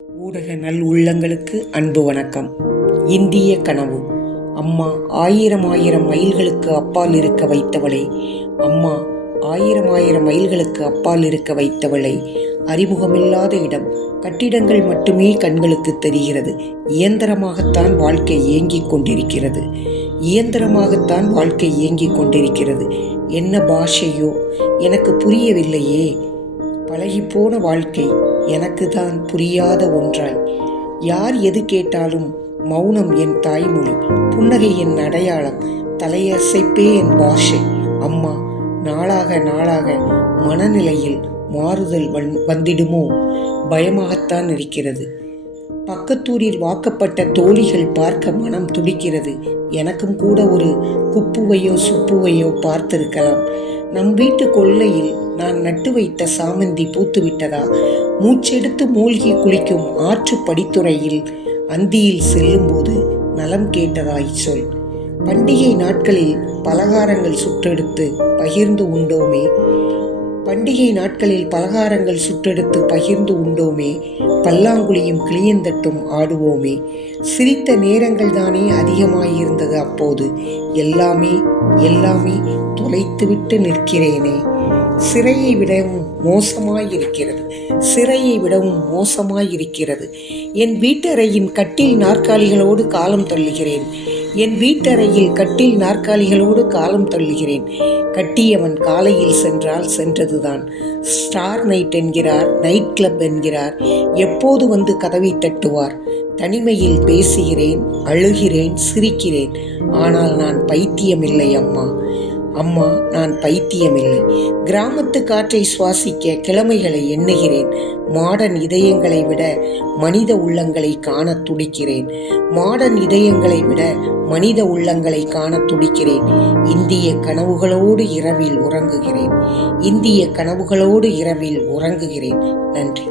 ஊடக நல் உள்ளங்களுக்கு அன்பு வணக்கம். இந்திய கனவு. அம்மா ஆயிரம் ஆயிரம் மைல்களுக்கு அப்பால் இருக்க வைத்தவளை, அம்மா ஆயிரம் ஆயிரம் மைல்களுக்கு அப்பால் இருக்க வைத்தவளை. அறிமுகமில்லாத இடம், கட்டிடங்கள் மட்டுமே கண்களுக்கு தெரிகிறது. இயந்திரமாகத்தான் வாழ்க்கை இயங்கிக் கொண்டிருக்கிறது. இயந்திரமாகத்தான் வாழ்க்கை இயங்கிக் கொண்டிருக்கிறது. என்ன பாஷையோ எனக்கு புரியவில்லையே. பழகிப்போன வாழ்க்கை எனக்கு தான் புரியாத ஒன்றாய். யார் எது கேட்டாலும் மௌனம் என் தாய்மொழி, புன்னகை என் அடையாளம், தலையசைப்பே என் பாஷை. அம்மா, நாளாக நாளாக மனநிலையில் மாறுதல் வந்திடுமோ பயமாகத்தான் இருக்கிறது. பக்கத்தூரில் வாக்கப்பட்ட தோழிகள் பார்க்க மனம் துடிக்கிறது. எனக்கும் கூட ஒரு குப்புவையோ சுப்புவையோ பார்த்திருக்கலாம். நம் வீட்டு கொல்லையில் நான் நட்டு வைத்த சாமந்தி பூத்துவிட்டதா? மூச்செடுத்து மூழ்கி குளிக்கும் ஆற்று படித்துறையில் அந்தியில் செல்லும்போது நலம் கேட்டதாய் சொல். பண்டிகை நாட்களில் பலகாரங்கள் சுட்டெடுத்து பகிர்ந்து உண்டோமே. பண்டிகை நாட்களில் பலகாரங்கள் சுட்டெடுத்து பகிர்ந்து உண்டோமே. பல்லாங்குழியும் கிளியந்தட்டும் ஆடுவோமே. சிரித்த நேரங்கள் தானே அதிகமாயிருந்தது அப்போது. எல்லாமே எல்லாமே தொலைத்துவிட்டு நிற்கிறேனே. சிறையை விடவும் மோசமாயிருக்கிறது. சிறையை விடவும் மோசமாயிருக்கிறது. என் வீட்டறையின் கட்டில் நாற்காலிகளோடு காலம் தள்ளுகிறேன். என் வீட்டறையில் கட்டில் நாற்காலிகளோடு காலம் தள்ளுகிறேன். கட்டியவன் காலையில் சென்றால் சென்றதுதான். ஸ்டார் நைட் என்கிறார், நைட் கிளப் என்கிறார். எப்போது வந்து கதவை தட்டுவார்? தனிமையில் பேசுகிறேன், அழுகிறேன், சிரிக்கிறேன். ஆனால் நான் பைத்தியமில்லை அம்மா. அம்மா, நான் பைத்தியமில்லை. கிராமத்து காற்றை சுவாசிக்க கிழமைகளை எண்ணுகிறேன். மாடன் இதயங்களை விட மனித உள்ளங்களை காண துடிக்கிறேன். மாடன் இதயங்களை விட மனித உள்ளங்களை காண துடிக்கிறேன். இந்திய கனவுகளோடு இரவில் உறங்குகிறேன். இந்திய கனவுகளோடு இரவில் உறங்குகிறேன். நன்றி.